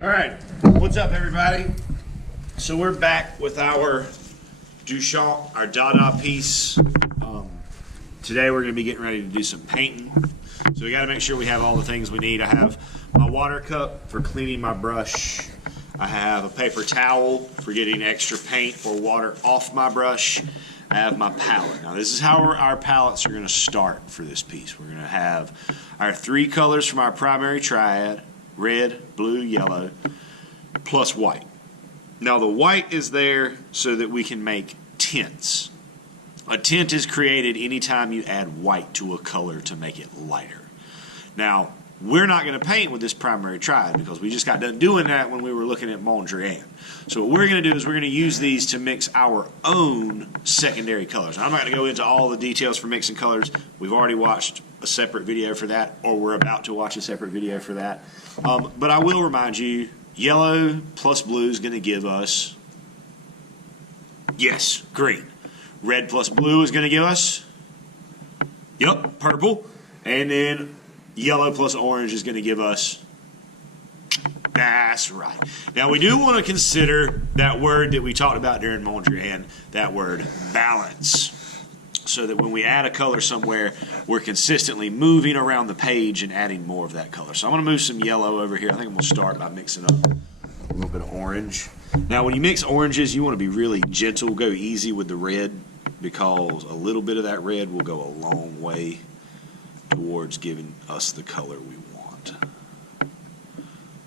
All right, what's up everybody? So we're back with our Duchamp, our Dada piece. Today we're going to be getting ready to do some painting. So we got to make sure we have all the things we need. I have my water cup for cleaning my brush. I have a paper towel for getting extra paint or water off my brush. I have my palette. Now this is how our palettes are going to start for this piece. We're going to have our 3 colors from our primary triad: red, blue, yellow, plus white. Now the white is there so that we can make tints. A tint is created anytime you add white to a color to make it lighter. Now, we're not going to paint with this primary triad because we just got done doing that when we were looking at Mondrian. So what we're going to do is we're going to use these to mix our own secondary colors. Now, I'm not going to go into all the details for mixing colors. We've already watched a separate video for that, or we're about to watch a separate video for that. But I will remind you, yellow plus blue is going to give us, yes, green. Red plus blue is going to give us, yep, purple. And then yellow plus orange is going to give us, that's right. Now we do want to consider that word that we talked about during Mondrian, that word balance. So that when we add a color somewhere, we're consistently moving around the page and adding more of that color. So I'm going to move some yellow over here. I think I'm going to start by mixing up a little bit of orange. Now when you mix oranges, you want to be really gentle. Go easy with the red because a little bit of that red will go a long way towards giving us the color we want.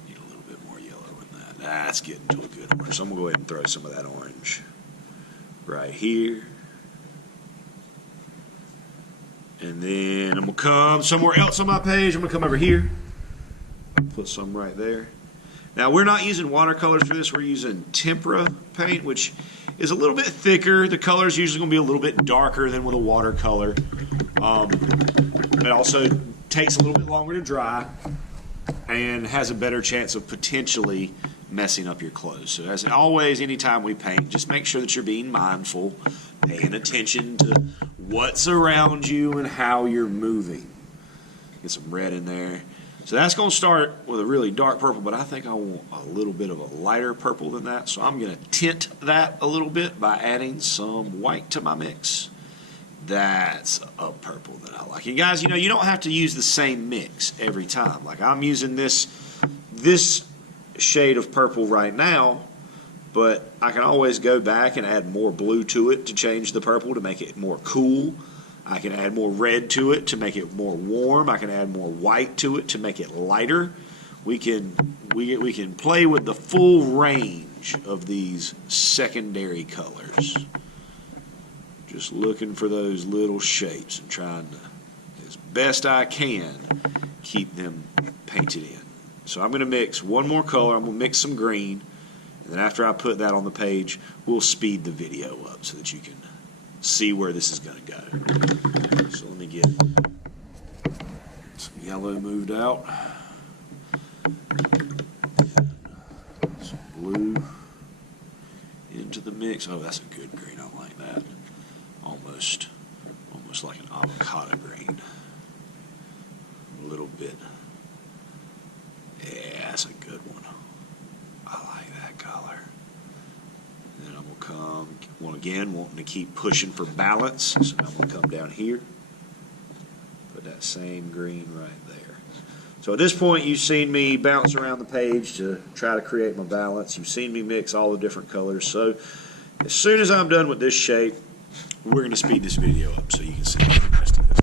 Need a little bit more yellow in that. That's getting to a good orange. So I'm going to go ahead and throw some of that orange right here. And then I'm going to come somewhere else on my page. I'm going to come over here. Put some right there. Now, we're not using watercolors for this. We're using tempera paint, which is a little bit thicker. The color is usually going to be a little bit darker than with a watercolor. It also takes a little bit longer to dry and has a better chance of potentially messing up your clothes. So as always, anytime we paint, just make sure that you're being mindful, paying attention to what's around you and how you're moving. Get some red in there. So that's going to start with a really dark purple, but I think I want a little bit of a lighter purple than that. So I'm going to tint that a little bit by adding some white to my mix. That's a purple that I like. And guys, you know, you don't have to use the same mix every time. Like I'm using this shade of purple right now, but I can always go back and add more blue to it to change the purple to make it more cool. I can add more red to it to make it more warm. I can add more white to it to make it lighter. We can play with the full range of these secondary colors. Just looking for those little shapes and trying to, as best I can, keep them painted in. So I'm going to mix one more color. I'm going to mix some green. And then after I put that on the page, we'll speed the video up so that you can see where this is going to go. So let me get some yellow moved out. Some blue into the mix. Oh, that's a good green. I like that. Almost like an avocado green. A little bit. Yeah, that's a good one. I like that color. And then I'm going to come, wanting to keep pushing for balance. So I'm going to come down here. Put that same green right there. So at this point, you've seen me bounce around the page to try to create my balance. You've seen me mix all the different colors. So as soon as I'm done with this shape, we're going to speed this video up so you can see the rest of this.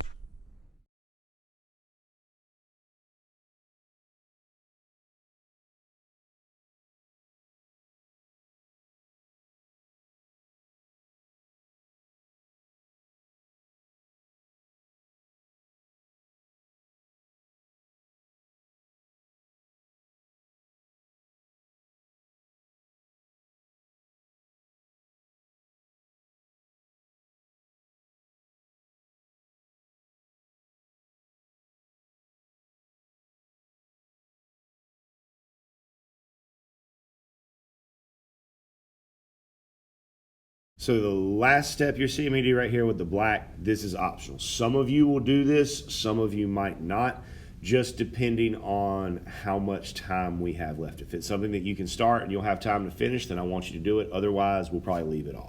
So the last step you're seeing me do right here with the black, this is optional. Some of you will do this, some of you might not. just depending on how much time we have left. If it's something that you can start and you'll have time to finish, then I want you to do it. Otherwise, we'll probably leave it off.